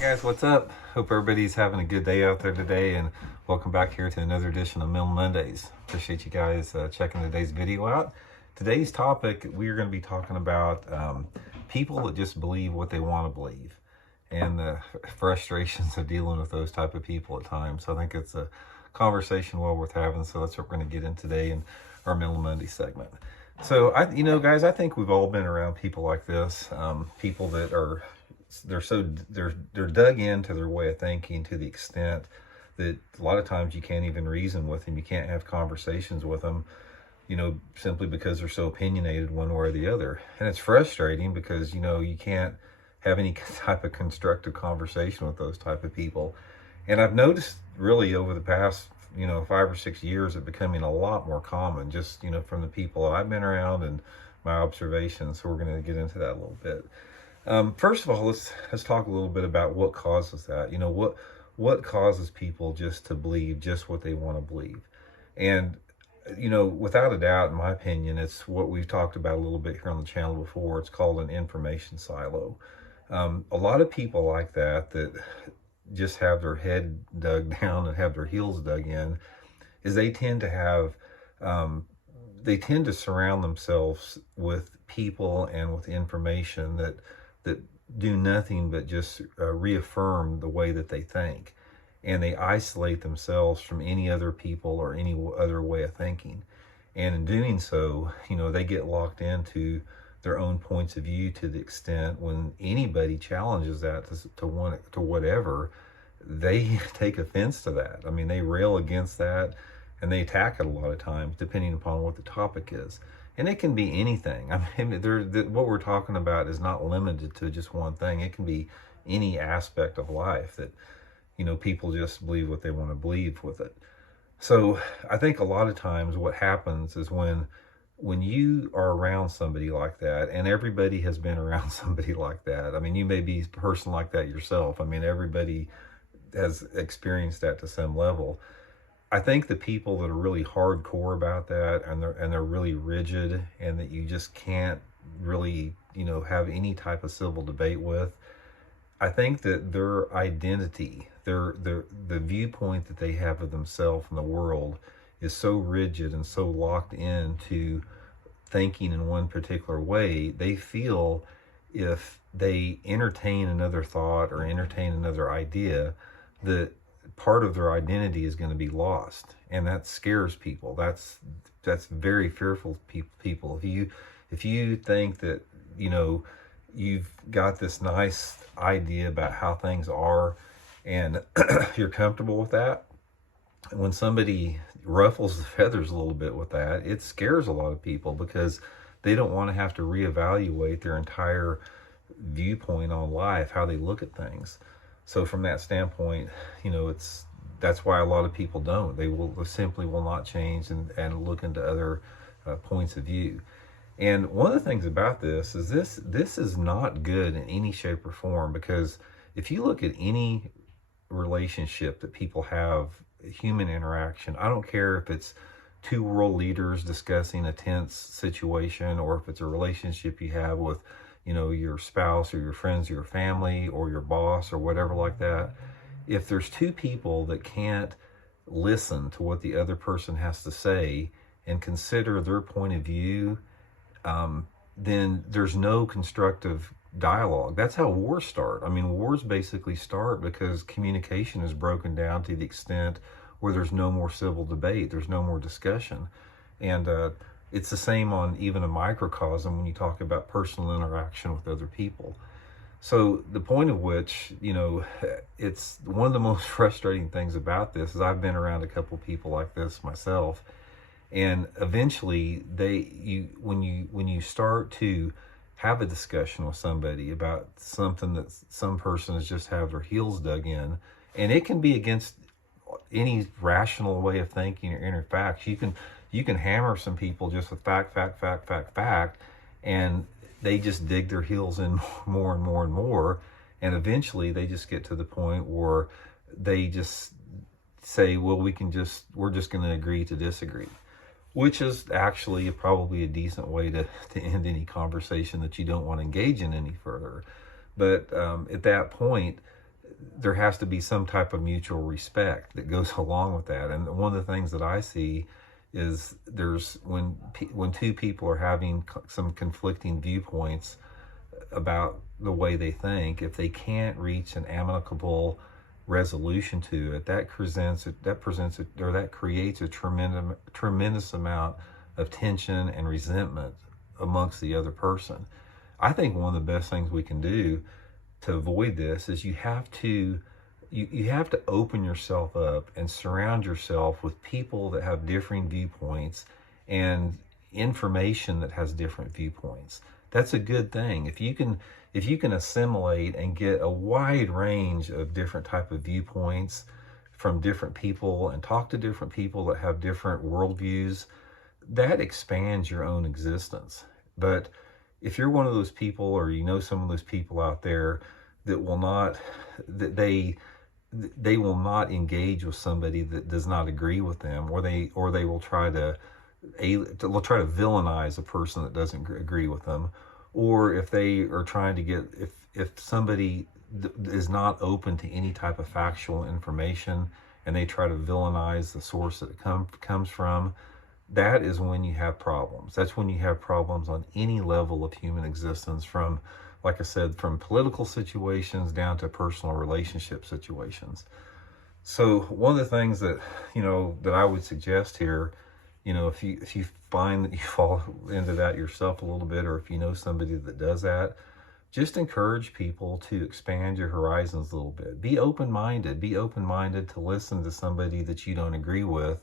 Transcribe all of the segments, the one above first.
Hey guys, what's up? Hope everybody's having a good day out there today, and welcome back here to another edition of Mill Mondays. Appreciate you guys checking today's video out. Today's topic, we're going to be talking about people that just believe what they want to believe, and the frustrations of dealing with those type of people at times. So I think it's a conversation well worth having. So that's what we're going to get in today in our Mill Monday segment. So guys, I think we've all been around people like this, people that are they're dug into their way of thinking to the extent that a lot of times you can't even reason with them. You can't have conversations with them, simply because they're so opinionated one way or the other. And it's frustrating because, you can't have any type of constructive conversation with those type of people. And I've noticed really over the past, 5 or 6 years, it becoming a lot more common just, from the people that I've been around and my observations. So we're going to get into that a little bit. First of all, let's talk a little bit about what causes that. What causes people just to believe just what they want to believe. And, without a doubt, in my opinion, it's what we've talked about a little bit here on the channel before. It's called an information silo. A lot of people like that just have their head dug down and have their heels dug in, is they tend to surround themselves with people and with information that do nothing but just reaffirm the way that they think, and they isolate themselves from any other people or any other way of thinking. And in doing so, they get locked into their own points of view to the extent when anybody challenges that to whatever, they take offense to that. I mean, they rail against that and they attack it a lot of times, depending upon what the topic is. And it can be anything. I mean, what we're talking about is not limited to just one thing. It can be any aspect of life that, people just believe what they want to believe with it. So I think a lot of times what happens is when you are around somebody like that, and everybody has been around somebody like that. I mean, you may be a person like that yourself. I mean, everybody has experienced that to some level. I think the people that are really hardcore about that, and they're really rigid, and that you just can't really, have any type of civil debate with, I think that their identity, the viewpoint that they have of themselves and the world is so rigid and so locked into thinking in one particular way. They feel if they entertain another thought or entertain another idea, that part of their identity is going to be lost, and that scares people. That's very fearful people. If you think that you've got this nice idea about how things are, and you're comfortable with that, when somebody ruffles the feathers a little bit with that, it scares a lot of people because they don't want to have to reevaluate their entire viewpoint on life, how they look at things. So from that standpoint, that's why a lot of people don't. They simply will not change and look into other points of view. And one of the things about this is not good in any shape or form, because if you look at any relationship that people have, human interaction, I don't care if it's two world leaders discussing a tense situation, or if it's a relationship you have with your spouse or your friends or your family or your boss or whatever like that. If there's two people that can't listen to what the other person has to say and consider their point of view, then there's no constructive dialogue. That's how wars start. I mean, wars basically start because communication is broken down to the extent where there's no more civil debate, there's no more discussion. And it's the same on even a microcosm when you talk about personal interaction with other people. So the point of which, it's one of the most frustrating things about this is I've been around a couple of people like this myself, and eventually when you start to have a discussion with somebody about something that some person has just have their heels dug in, and it can be against any rational way of thinking or inner facts. You can hammer some people just with fact, and they just dig their heels in more and more and more, and eventually they just get to the point where they just say, well, we're just going to agree to disagree, which is actually probably a decent way to end any conversation that you don't want to engage in any further. But at that point, there has to be some type of mutual respect that goes along with that. And one of the things that I see is there's when two people are having some conflicting viewpoints about the way they think, if they can't reach an amicable resolution to it, that creates a tremendous amount of tension and resentment amongst the other person. I think one of the best things we can do to avoid this is you have to open yourself up and surround yourself with people that have differing viewpoints and information that has different viewpoints. That's a good thing. If you can assimilate and get a wide range of different type of viewpoints from different people and talk to different people that have different worldviews, that expands your own existence. But if you're one of those people, or you know some of those people out there that they will not engage with somebody that does not agree with them, or they will try to villainize a person that doesn't agree with them, or if they are trying to get, if somebody is not open to any type of factual information and they try to villainize the source that it comes from, that is when you have problems. That's when you have problems on any level of human existence, from, like I said, from political situations down to personal relationship situations. So one of the things that, that I would suggest here, if you find that you fall into that yourself a little bit, or if you know somebody that does that, just encourage people to expand your horizons a little bit. Be open-minded to listen to somebody that you don't agree with,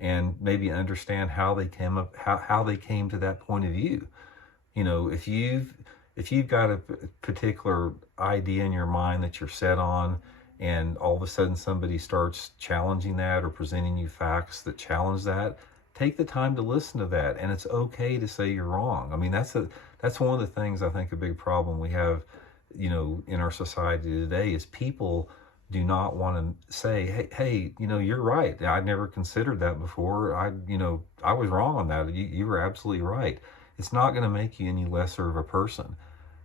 and maybe understand how they came to that point of view. If you've got a particular idea in your mind that you're set on, and all of a sudden somebody starts challenging that or presenting you facts that challenge that, take the time to listen to that. And it's okay to say you're wrong. I mean, that's one of the things I think a big problem we have, in our society today, is people do not want to say, hey, you're right. I never considered that before. I was wrong on that. You were absolutely right. It's not going to make you any lesser of a person.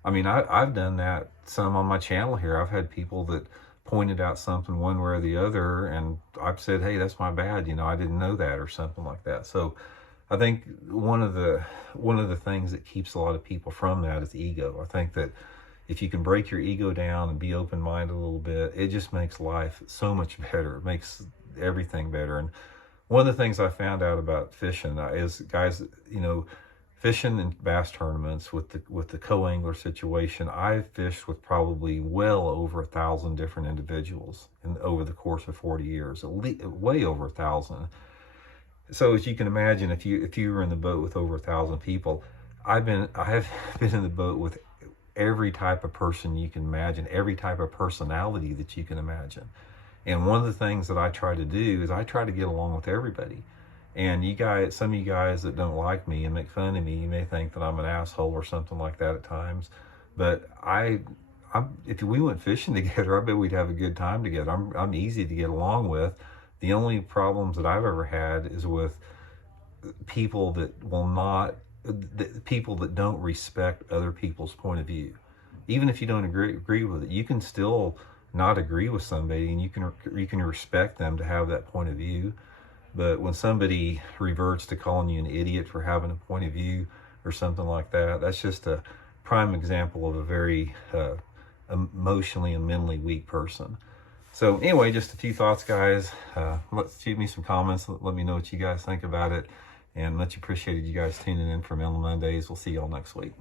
I mean, I've done that some on my channel here. I've had people that pointed out something one way or the other, and I've said, hey, that's my bad. I didn't know that, or something like that. So I think one of the things that keeps a lot of people from that is ego. I think that if you can break your ego down and be open-minded a little bit, it just makes life so much better. It makes everything better. And one of the things I found out about fishing is, guys, fishing in bass tournaments with the co-angler situation, I've fished with probably well over 1,000 different individuals over the course of 40 years, way over 1,000. So as you can imagine, if you were in the boat with over 1,000 people, I have been in the boat with every type of person you can imagine, every type of personality that you can imagine. And one of the things that I try to do is I try to get along with everybody. And some of you guys that don't like me and make fun of me, you may think that I'm an asshole or something like that at times. But if we went fishing together, I bet we'd have a good time together. I'm easy to get along with. The only problems that I've ever had is with people that people that don't respect other people's point of view. Even if you don't agree with it, you can still not agree with somebody, and you can respect them to have that point of view. But when somebody reverts to calling you an idiot for having a point of view or something like that, that's just a prime example of a very emotionally and mentally weak person. So anyway, just a few thoughts, guys. Let's shoot me some comments. Let me know what you guys think about it. And much appreciated you guys tuning in for Mental Mondays. We'll see y'all next week.